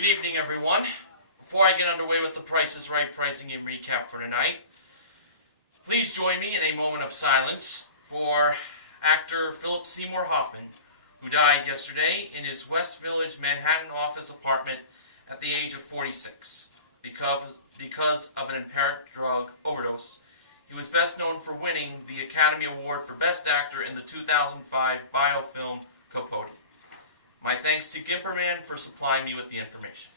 Good evening, everyone. Before I get underway with the Price is Right pricing and recap for tonight, please join me in a moment of silence for actor Philip Seymour Hoffman, who died yesterday in his West Village, Manhattan office apartment at the age of 46 because of an apparent drug overdose. He was best known for winning the Academy Award for Best Actor in the 2005 biofilm Capote. My thanks to Gimperman for supplying me with the information.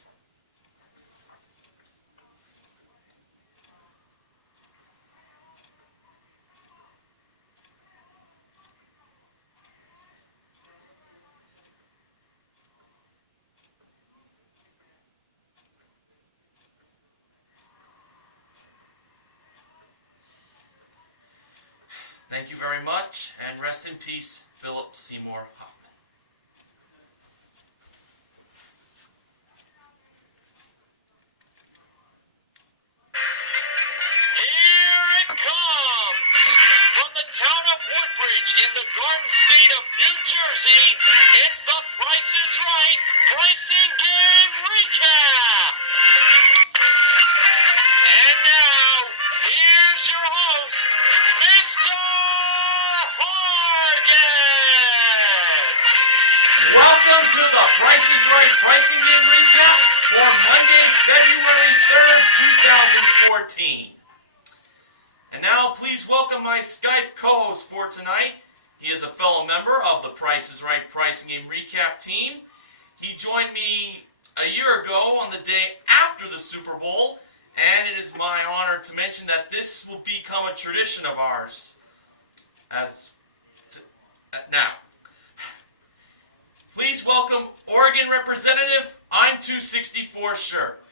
Thank you very much, and rest in peace, Philip Seymour Hoffman. In the Garden State of New Jersey, it's the Price is Right Pricing Game Recap. And now, here's your host, Mr. Hargan. Welcome to the Price is Right Pricing Game Recap for Monday, February 3rd, 2014. And now, please welcome my Skype co-host for tonight. He is a fellow member of the Price is Right Pricing Game Recap team. He joined me a year ago on the day after the Super Bowl, and it is my honor to mention that this will become a tradition of ours. Now, please welcome Oregon Representative I'm 264 Shirt.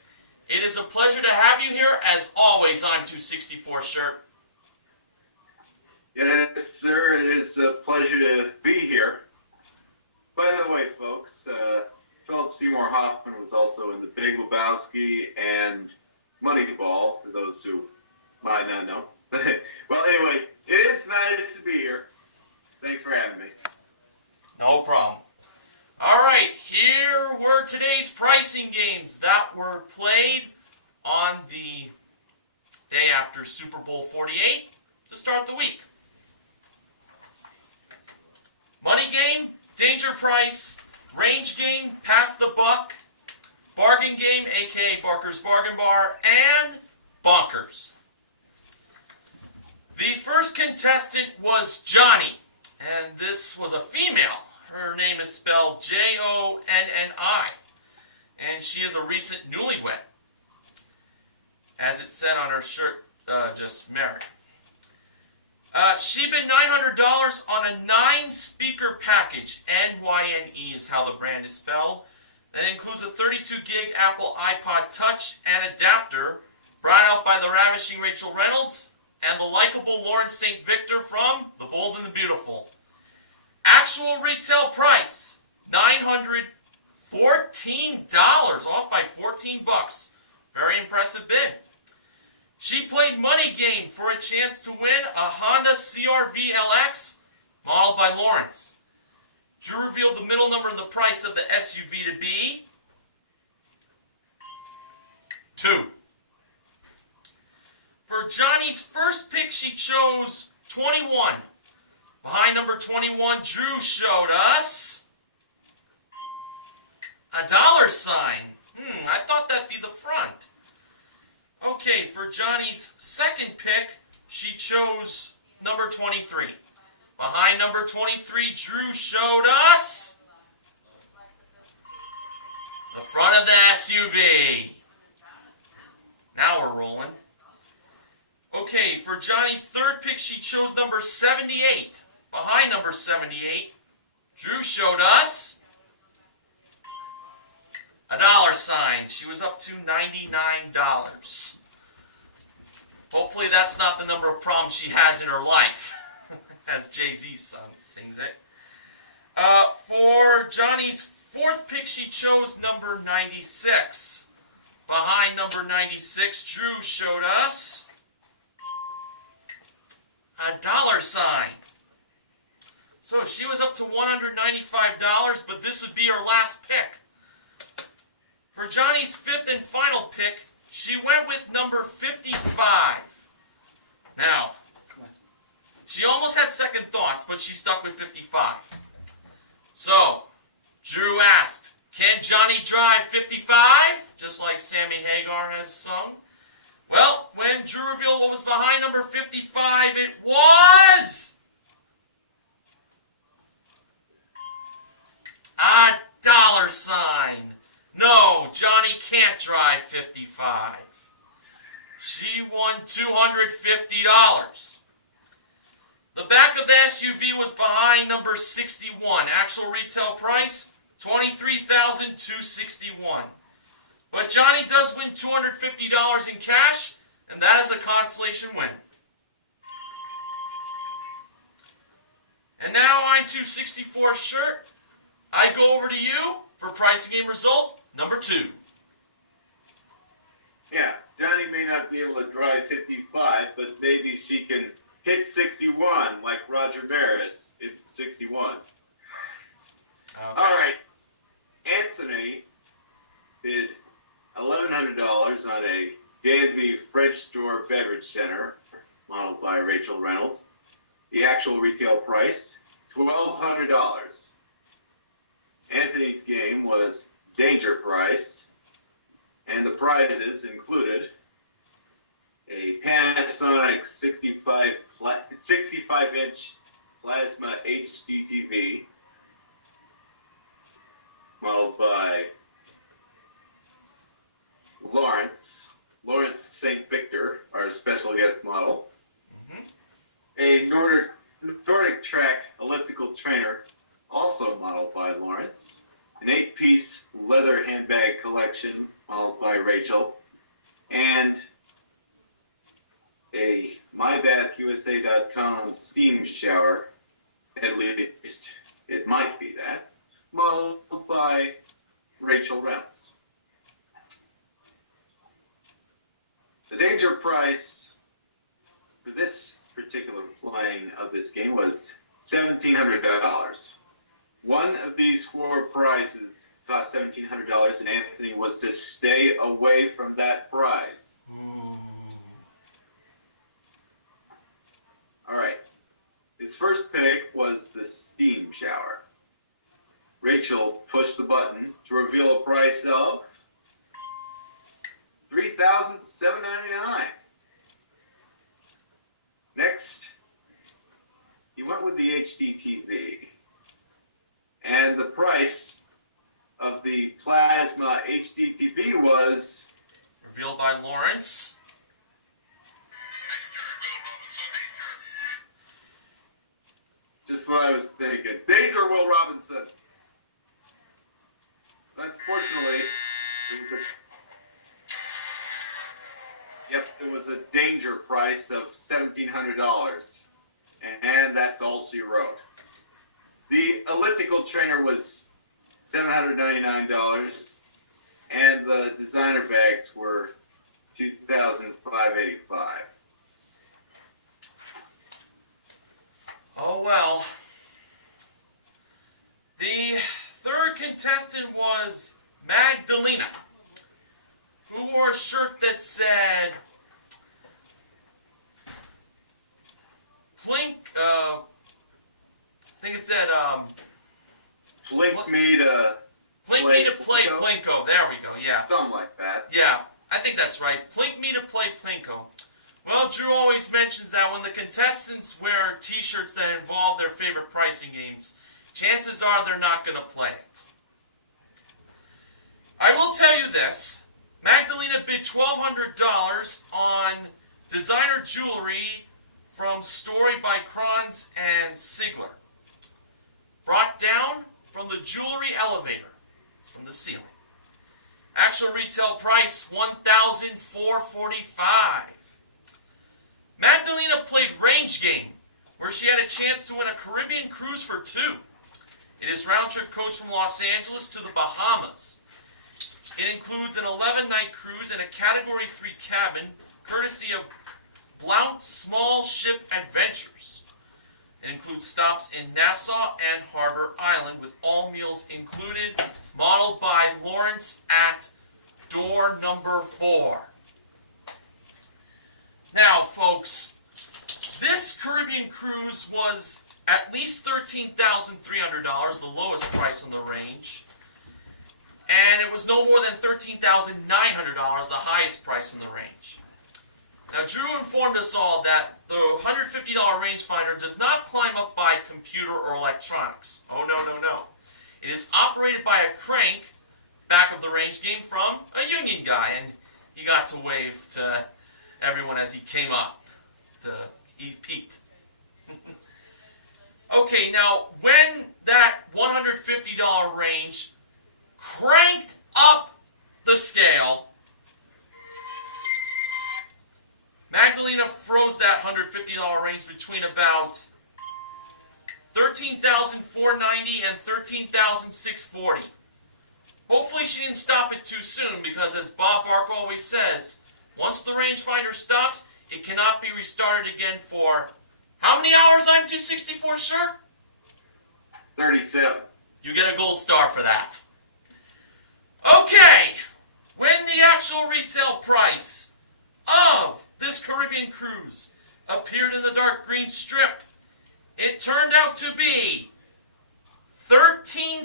It is a pleasure to have you here, as always, I'm 264 Shirt. Yes, sir. It is a pleasure to be here. By the way, folks, Philip Seymour Hoffman was also in The Big Lebowski and Moneyball, for those who might not know. Well, anyway, it is nice to be here. Thanks for having me. No problem. All right, here were today's pricing games that were played on the day after Super Bowl XLVIII to start the week. Money game, danger price, range game, pass the buck, bargain game, aka Barker's Bargain Bar, and bonkers. The first contestant was Johnny, and this was a female. Her name is spelled Jonni, and she is a recent newlywed. As it said on her shirt, just married. She bid $900 on a 9-speaker package. NYNE is how the brand is spelled. That includes a 32-gig Apple iPod Touch and adapter brought out by the Ravishing Rachel Reynolds and the Likable Lawrence St. from The Bold and the Beautiful. Actual retail price, $914, off by $14. Very impressive bid. She played Money Game for a chance to win a Honda CR-V LX modeled by Lawrence. Drew revealed the middle number and the price of the SUV to be 2. For Johnny's first pick, she chose 21. Behind number 21, Drew showed us a dollar sign. I thought that'd be the front. Okay, for Johnny's second pick, she chose number 23. Behind number 23, Drew showed us the front of the SUV. Now we're rolling. Okay, for Johnny's third pick, she chose number 78. Behind number 78, Drew showed us a dollar sign. She was up to $99. Hopefully that's not the number of problems she has in her life, as Jay-Z sings it. For Johnny's fourth pick, she chose number 96. Behind number 96, Drew showed us a dollar sign. So she was up to $195, but this would be her last pick. For Johnny's fifth and final pick, she went with number 55. Now, she almost had second thoughts, but she stuck with 55. So, Drew asked, can Johnny drive 55? Just like Sammy Hagar has sung. Well, when Drew revealed what was behind number 55, it was a dollar sign. No, Johnny can't drive 55. She won $250. The back of the SUV was behind number 61. Actual retail price, $23,261. But Johnny does win $250 in cash, and that is a consolation win. And now on to 64 shirt. I go over to you for pricing game result number 2. Yeah, Johnny may not be able to drive 55, but maybe she can hit 61 like Roger Maris hit 61. Okay. All right, Anthony bid $1,100 on a Danby French Door Beverage Center, modeled by Rachel Reynolds. The actual retail price, $1,200. Anthony's game was danger priced, and the prizes included a Panasonic 65-inch plasma HDTV, modeled by Lawrence St. our special guest model. A NordicTrack elliptical trainer, also modeled by Lawrence. An 8-piece leather handbag collection, modeled by Rachel. And a MyBathUSA.com steam shower, at least it might be that, modeled by Rachel Reynolds. The danger price for this particular playing of this game was $1,700. One of these 4 prizes cost $1,700, and Anthony was to stay away from that prize. All right. His first pick was the steam shower. Rachel pushed the button to reveal a price of $3,799. Next, he went with the HDTV. And the price of the plasma HDTV was revealed by Lawrence. Just what I was thinking. Danger, Will Robinson. Unfortunately, it was a danger price of $1,700. And that's all she wrote. The elliptical trainer was $799, and the designer bags were $2,585. Oh well. The third contestant was Magdalena, who wore a shirt that said Plink, I think it said, Blink me to play Plinko. There we go, yeah. Something like that. Yeah, I think that's right. Plink me to play Plinko. Well, Drew always mentions that when the contestants wear t-shirts that involve their favorite pricing games, chances are they're not going to play it. I will tell you this. Magdalena bid $1,200 on designer jewelry from Story by Kranz and Sigler. Brought down from the jewelry elevator. It's from the ceiling. Actual retail price, $1,445. Magdalena played Range Game, where she had a chance to win a Caribbean cruise for 2. It is round-trip coach from Los Angeles to the Bahamas. It includes an 11-night cruise and a Category 3 cabin, courtesy of Blount Small Ship Adventures. It includes stops in Nassau and Harbor Island with all meals included, modeled by Lawrence at door number 4. Now, folks, this Caribbean cruise was at least $13,300, the lowest price on the range. And it was no more than $13,900, the highest price in the range. Now, Drew informed us all that the $150 rangefinder does not climb up by computer or electronics. Oh, no, no, no. It is operated by a crank. Back of the range came from a union guy, and he got to wave to everyone as he came up. He peeked. Okay, now, when that $150 range cranked up the scale, Magdalena froze that $150 range between about $13,490 and $13,640. Hopefully she didn't stop it too soon, because as Bob Bark always says, once the rangefinder stops, it cannot be restarted again for how many hours on 264, sir? 37. You get a gold star for that. Okay, when the actual retail price of this Caribbean cruise appeared in the dark green strip, it turned out to be $13,532.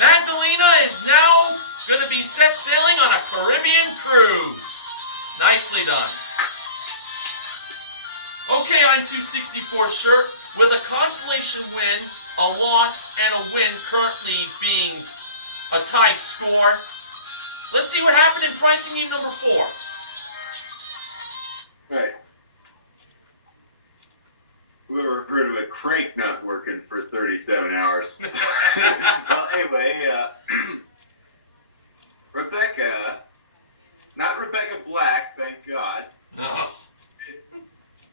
Magdalena is now going to be set sailing on a Caribbean cruise. Nicely done. Okay, on 264 shirt, with a consolation win, a loss, and a win currently being a tied score. Let's see what happened in pricing game number 4. Right. We were heard of a crank not working for 37 hours. Well, anyway, Rebecca, not Rebecca Black, thank God,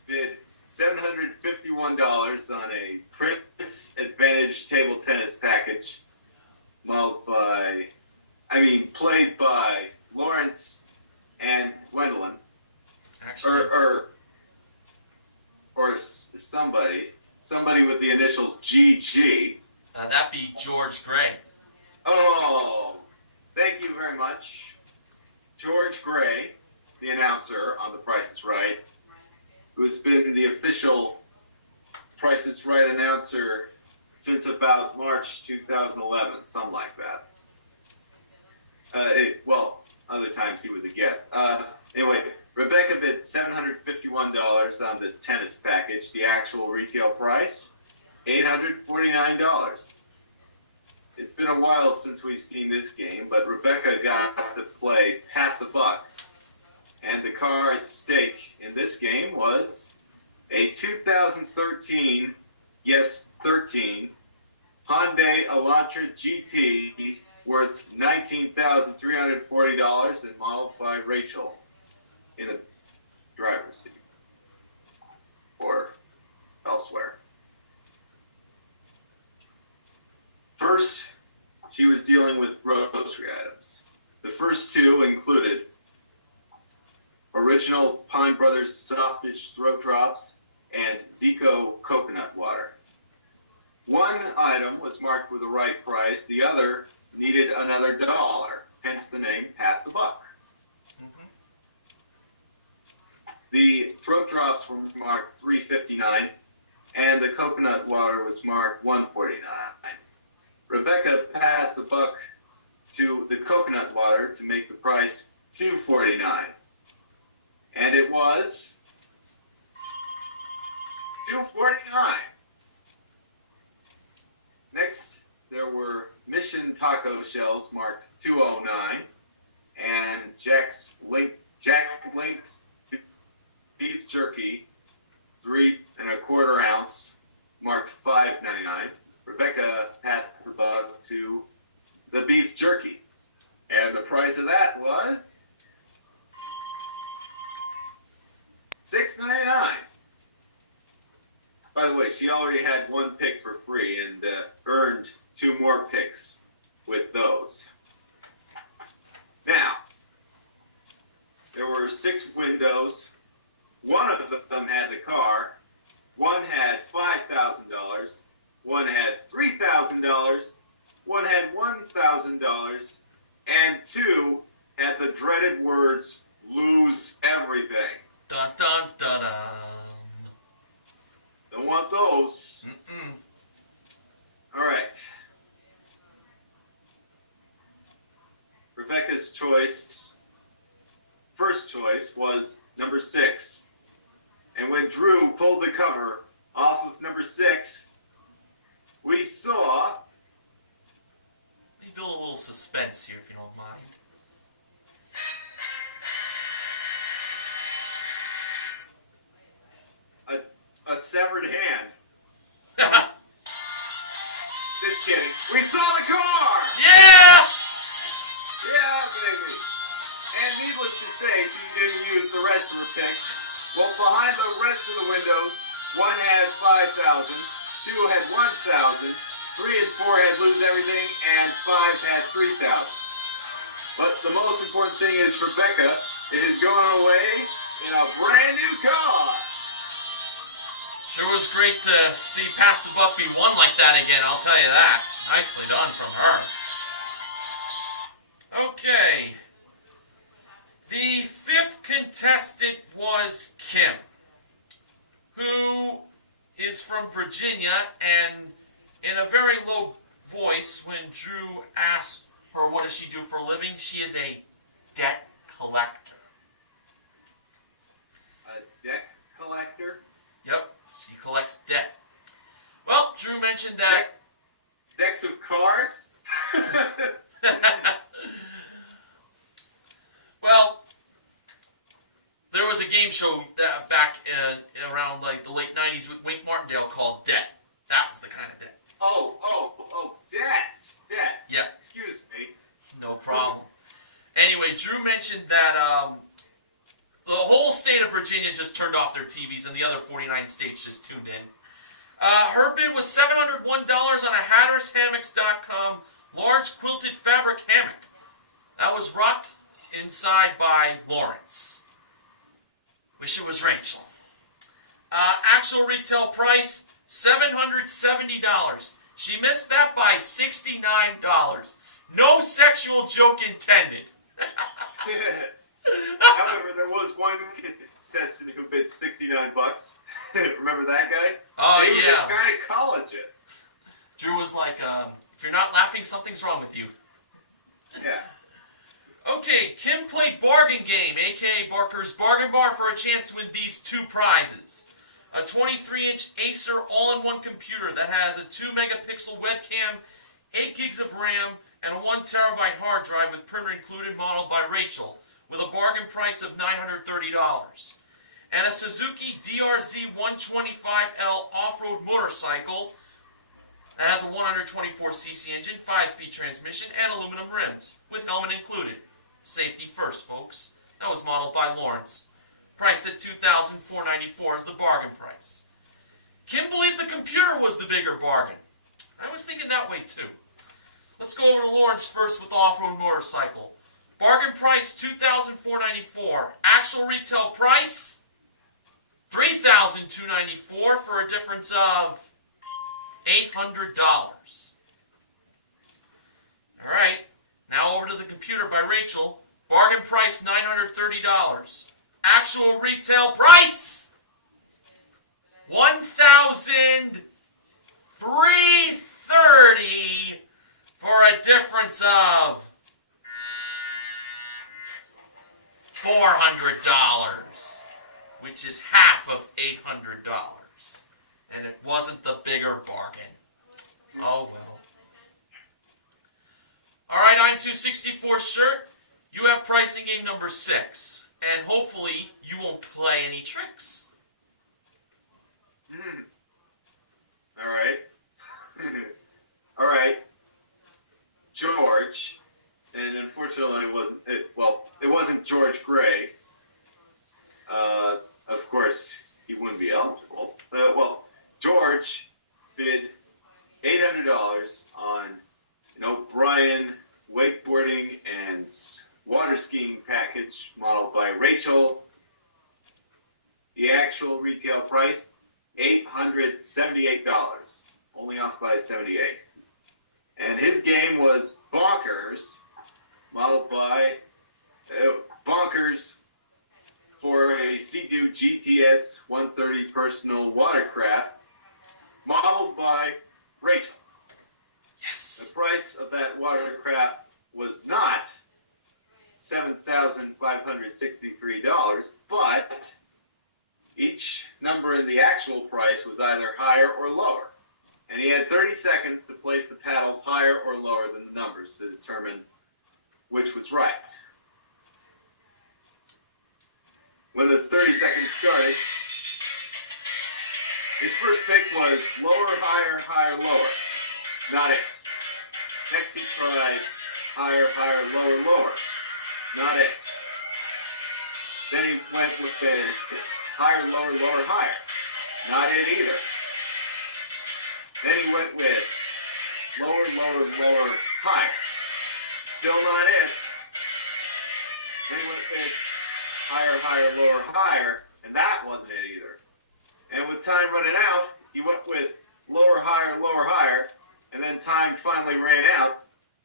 bid $751 on a Prince Advantage table tennis package played by Lawrence and Gwendolyn. Actually, Or somebody with the initials GG. that'd be George Gray. Oh, thank you very much. George Gray, the announcer on The Price is Right, who's been the official Price is Right announcer since about March 2011, something like that. Other times he was a guest. Anyway, Rebecca bid $751 on this tennis package. The actual retail price, $849. It's been a while since we've seen this game, but Rebecca got to play Pass the Buck. And the car at stake in this game was a 2013, yes, 13, Hyundai Elantra GT worth $19,340 and modeled by Rachel in a driver's seat or elsewhere. First, she was dealing with grocery items. The first two included original Pine Brothers soft dish throat drops and Zico coconut water. One item was marked with the right price, the other needed another $1, hence the name Pass the Buck. The throat drops were marked $3.59 and the coconut water was marked $1.49. Rebecca passed the buck to the coconut water to make the price $2.49. And it was $2.49. Next, there were Mission taco shells marked $2.09 and Jack Link's beef jerky 3 1/4 ounce marked $5.99. Rebecca passed the buck to the beef jerky, and the price of that was $6.99. By the way, she already had one pick for free and earned 2 more picks with those. Now, there were 6 windows. One of them had the car. One had $5,000. One had $3,000. One had $1,000. And two had the dreaded words, lose everything. Dun dun dun dun. Don't want those. Mm-mm. All right. Rebecca's choice, first choice, was number 6. And when Drew pulled the cover off of number 6, we saw... Maybe build a little suspense here, if you don't mind. A severed hand. Just kidding. We saw the car! Yeah! Yeah, baby. And needless to say, she didn't use the rest of her picks. Well, behind the rest of the windows, one had 5,000, two had 1,000, 3 and 4 had lose everything, and 5 had 3,000. But the most important thing is Rebecca is going away in a brand new car. Sure was great to see Pass the Buck be won like that again, I'll tell you that. Nicely done from her. Okay. The 5th contestant was Kim, who is from Virginia, and in a very low voice, when Drew asked her what does she do for a living, she is a debt collector. A debt collector? Yep. She collects debt. Well, Drew mentioned that... Decks of cards? Well, there was a game show back around like the late 90s with Wink Martindale called Debt. That was the kind of debt. Oh, debt. Yeah. Excuse me. No problem. Anyway, Drew mentioned that the whole state of Virginia just turned off their TVs and the other 49 states just tuned in. Her bid was $701 on a HattersHammocks.com large quilted fabric hammock. That was rocked inside by Lawrence. Wish it was Rachel. Actual retail price, $770. She missed that by $69. No sexual joke intended. However, there was one contestant who bid $69. Remember that guy? Oh, he was yeah. a gynecologist. Drew was like, if you're not laughing, something's wrong with you. Yeah. Okay, Kim played Bargain Game, a.k.a. Barker's Bargain Bar, for a chance to win these 2 prizes. A 23-inch Acer all-in-one computer that has a 2-megapixel webcam, 8 gigs of RAM, and a 1 terabyte hard drive with printer included, modeled by Rachel, with a bargain price of $930. And a Suzuki DRZ 125L off-road motorcycle that has a 124cc engine, 5-speed transmission, and aluminum rims, with helmet included. Safety first, folks. That was modeled by Lawrence. Priced at $2,494 as the bargain price. Kim believed the computer was the bigger bargain. I was thinking that way too. Let's go over to Lawrence first with the off-road motorcycle. Bargain price $2,494. Actual retail price $3,294 for a difference of $800. Alright, now over to the computer by Rachel. Bargain price $930. Actual retail price $1,330 for a difference of $400, which is half of $800. And it wasn't the bigger bargain. Oh well. Alright, I'm 264 shirt. You have pricing game number 6. And hopefully you won't play any tricks. Alright. Alright. George. And unfortunately it wasn't George Gray. Of course, he wouldn't be eligible. George bid $800 on an O'Brien wakeboarding and water skiing package modeled by Rachel. The actual retail price, $878, only off by 78. And his game was Bonkers, modeled by Bonkers for a Sea-Doo GTS 130 personal watercraft, modeled by Rachel. Yes. The price of that watercraft was not $7,563, but each number in the actual price was either higher or lower. And he had 30 seconds to place the paddles higher or lower than the numbers to determine which was right. When the 30 seconds started, his first pick was lower, higher, higher, lower. Not it. Next he tried higher, higher, lower, lower. Not it. Then he went with the higher, lower, lower, higher. Not it either. Then he went with lower, lower, lower, higher. Still not it. Then he went with higher, higher, lower, higher, and that wasn't it either. And with time running out, he went with lower, higher, and then time finally ran out.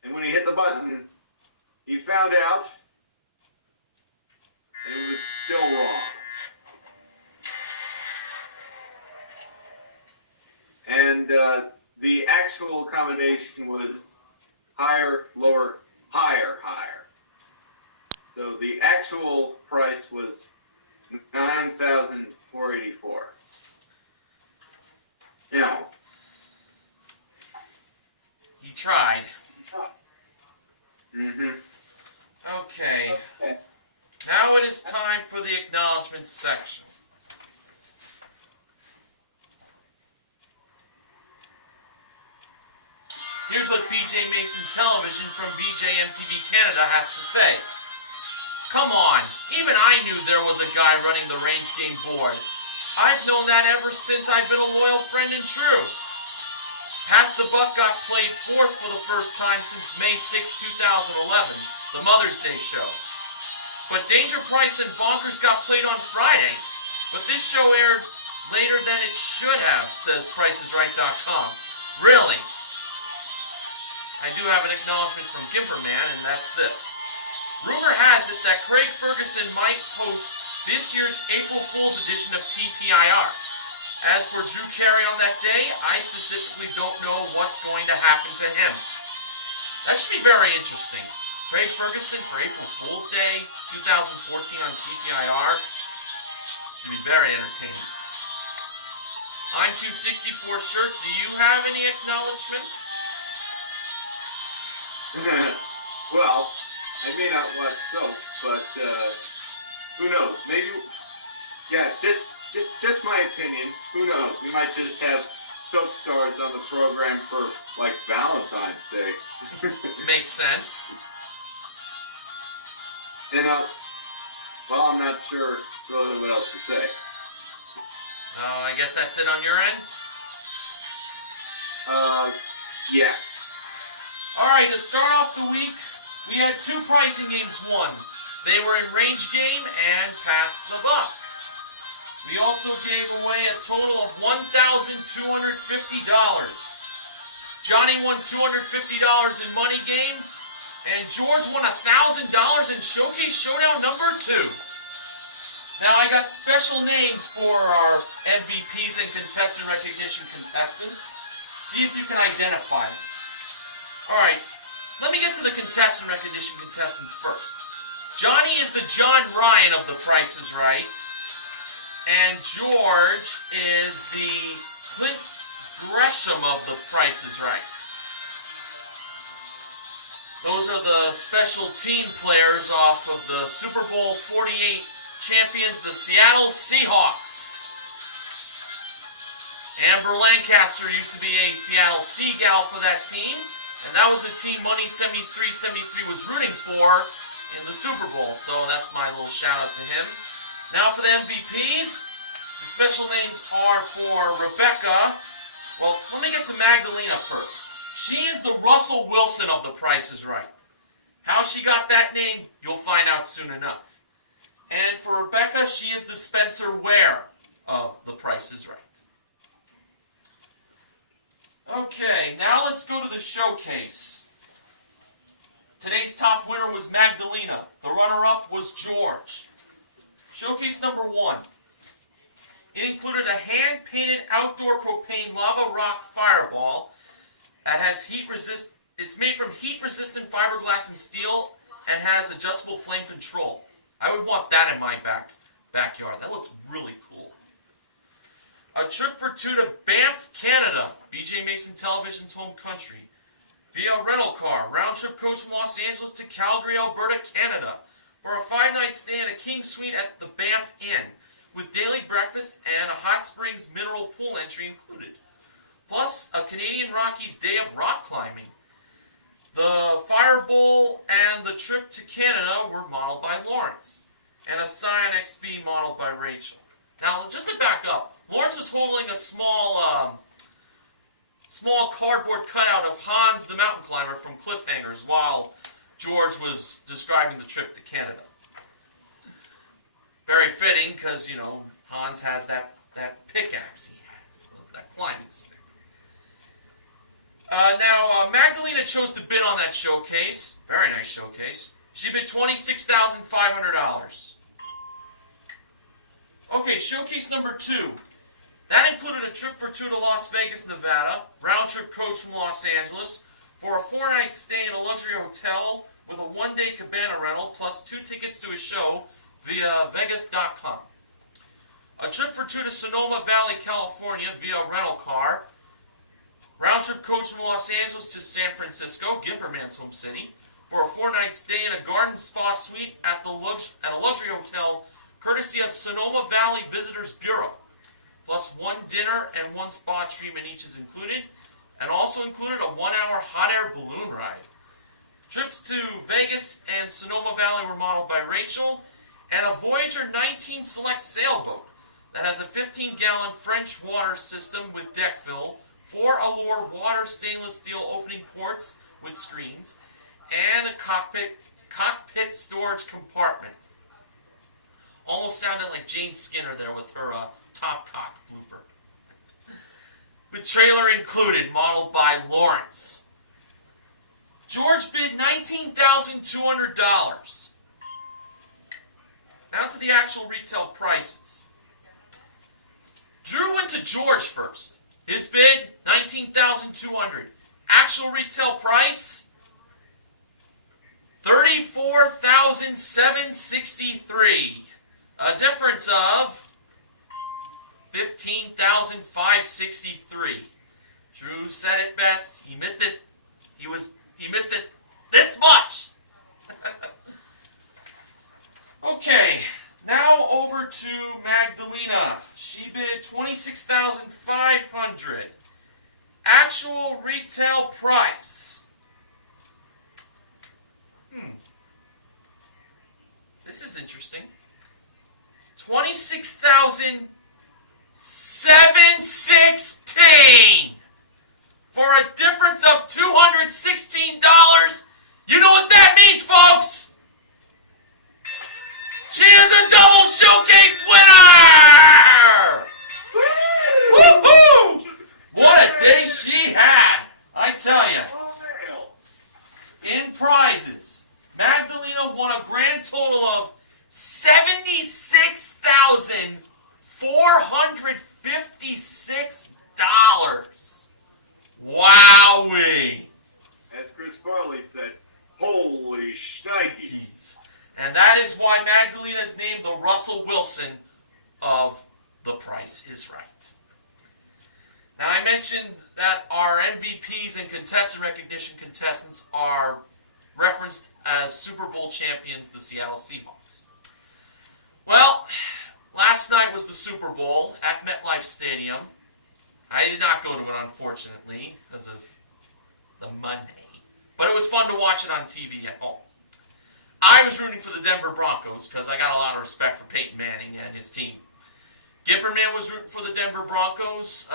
And when he hit the button, he found out it was still wrong. And the actual combination was higher, lower, higher, higher. So the actual price was $9,484. Now, You tried. mm-hmm. Okay. Now it is time for the acknowledgments section. Here's what BJ Mason Television from BJ MTV Canada has to say. Come on, even I knew there was a guy running the range game board. I've known that ever since I've been a loyal friend and true. Pass the Buck got played fourth for the first time since May 6, 2011, the Mother's Day show. But Danger Price and Bonkers got played on Friday, but this show aired later than it should have, says PricesRight.com. Really? I do have an acknowledgement from Gimperman, and that's this. Rumor has it that Craig Ferguson might host this year's April Fool's edition of TPIR. As for Drew Carey on that day, I specifically don't know what's going to happen to him. That should be very interesting. Craig Ferguson for April Fool's Day 2014 on TPIR. Should be very entertaining. I'm 264 shirt. Do you have any acknowledgments? Well, I may not watch soap, but who knows? Maybe, yeah, just my opinion. Who knows? We might just have soap stars on the program for, like, Valentine's Day. Makes sense. And, well, I'm not sure really what else to say. Oh, I guess that's it on your end? Yeah. Alright, to start off the week, we had two pricing games won. They were in range game and pass the buck. We also gave away a total of $1,250. Johnny won $250 in money game, and George won $1,000 in Showcase Showdown number 2. Now I got special names for our MVPs and contestant recognition contestants. See if you can identify them. Alright, let me get to the contestant recognition contestants first. Johnny is the John Ryan of The Price is Right. And George is the Clint Gresham of The Price is Right. Those are the special team players off of the Super Bowl XLVIII champions, the Seattle Seahawks. Amber Lancaster used to be a Seattle Seagal for that team, and that was the team Money 73-73 was rooting for in the Super Bowl, so that's my little shout out to him. Now for the MVPs, the special names are for Rebecca. Well, let me get to Magdalena first. She is the Russell Wilson of The Price is Right. How she got that name, you'll find out soon enough. And for Rebecca, she is the Spencer Ware of The Price is Right. Okay, now let's go to the showcase. Today's top winner was Magdalena. The runner-up was George. Showcase number 1. It included a hand-painted outdoor propane lava rock fireball that has it's made from heat-resistant fiberglass and steel and has adjustable flame control. I would want that in my backyard. That looks really cool. A trip for 2 to Banff, Canada, BJ Mason Television's home country, via rental car, round-trip coach from Los Angeles to Calgary, Alberta, Canada, for a 5-night stay in a king suite at the Banff Inn, with daily breakfast and a hot springs mineral pool entry included. Plus, a Canadian Rockies day of rock climbing. The Fire Bowl and the trip to Canada were modeled by Lawrence, and a Scion XB modeled by Rachel. Now, just to back up, Lawrence was holding a small cardboard cutout of Hans the mountain climber from Cliffhangers while George was describing the trip to Canada. Very fitting, because, you know, Hans has that pickaxe he has, that climbing stick. Now, Magdalena chose to bid on that showcase. Very nice showcase. She bid $26,500. Okay, showcase number 2. That included a trip for 2 to Las Vegas, Nevada, round-trip coach from Los Angeles, for a 4-night stay in a luxury hotel with a 1-day cabana rental, plus 2 tickets to a show via Vegas.com. A trip for 2 to Sonoma Valley, California via rental car, round-trip coach from Los Angeles to San Francisco, Gipperman's home city, for a 4-night stay in a garden spa suite at a luxury hotel courtesy of Sonoma Valley Visitors Bureau. Plus 1 dinner and 1 spa treatment each is included, and also included a 1-hour hot air balloon ride. Trips to Vegas and Sonoma Valley were modeled by Rachel, and a Voyager 19 Select sailboat that has a 15-gallon French water system with deck fill, 4 Allure water stainless steel opening ports with screens, and a cockpit storage compartment. Almost sounded like Jane Skinner there with her top cock blooper. With trailer included, modeled by Lawrence. George bid $19,200. Now to the actual retail prices. Drew went to George first. His bid, $19,200. Actual retail price, $34,763. A difference of $15,563. Drew said it best. He missed it. He missed it this much. Okay, now over to Magdalena. She bid $26,500. Actual retail price. This is interesting. $26,716 for a difference of $216. You know what that means, folks? She is a double showcase winner! Woohoo! What a day she had! I tell you. In prizes, Magdalena won a grand total of $76,456. Wowee! As Chris Farley said, holy shnikes. And that is why Magdalena is named the Russell Wilson of The Price is Right. Now, I mentioned that our MVPs and contestant recognition contestants are referenced as Super Bowl champions, the Seattle Seahawks. Well, last night was the Super Bowl at MetLife Stadium. I did not go to it, unfortunately, because of the money. But it was fun to watch it on TV at home. I was rooting for the Denver Broncos because I got a lot of respect for Peyton Manning and his team. Gipperman was rooting for the Denver Broncos.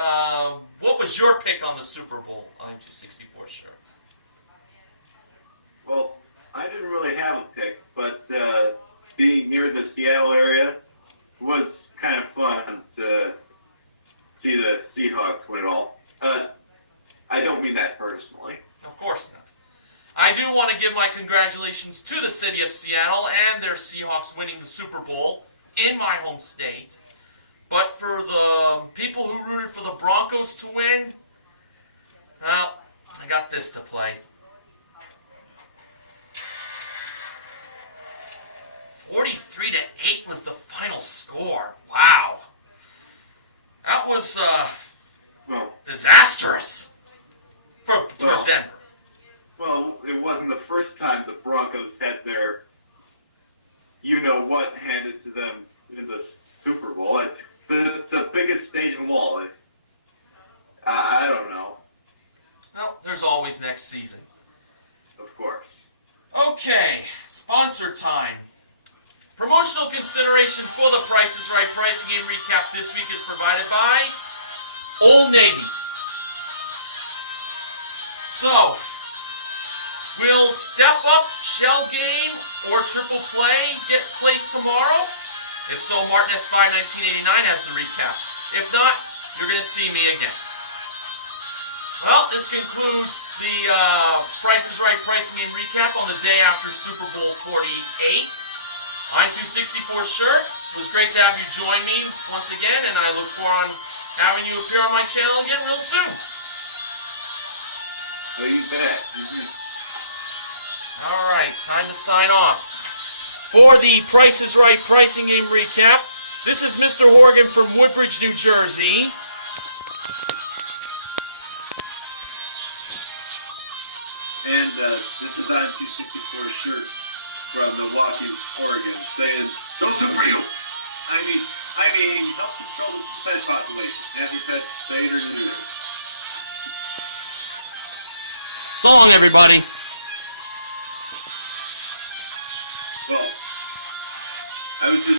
What was your pick on the Super Bowl 264 shirt? Well, I didn't really have a pick, but being near the Seattle area was kind of fun to see the Seahawks win it all. my congratulations to the city of Seattle and their Seahawks winning the Super Bowl in my home state. But for the people who rooted for the Broncos to win, well, I got this to play. 43-8 was the final score. Wow. That was disastrous for Denver. Well, it wasn't the first time the Broncos had their you-know-what handed to them in the Super Bowl. It's the biggest stage of all. I don't know. Well, there's always next season. Of course. Okay, sponsor time. Promotional consideration for the Price is Right pricing game recap this week is provided by Old Navy. So, will Step Up, Shell Game, or Triple Play get played tomorrow? If so, Martin S5 1989 has the recap. If not, you're going to see me again. Well, this concludes the Price is Right pricing game recap on the day after Super Bowl 48. I'm 264 Shirt. It was great to have you join me once again, and I look forward to having you appear on my channel again real soon. So you bet. All right, time to sign off. For the Price is Right pricing game recap, this is Mr. Horgan from Woodbridge, New Jersey. And this is on 264 Shirt from Milwaukee, Oregon, saying, "Don't do for you." I mean, help control the pet population. Have your pets spayed or neutered. So long, everybody. Well, I was just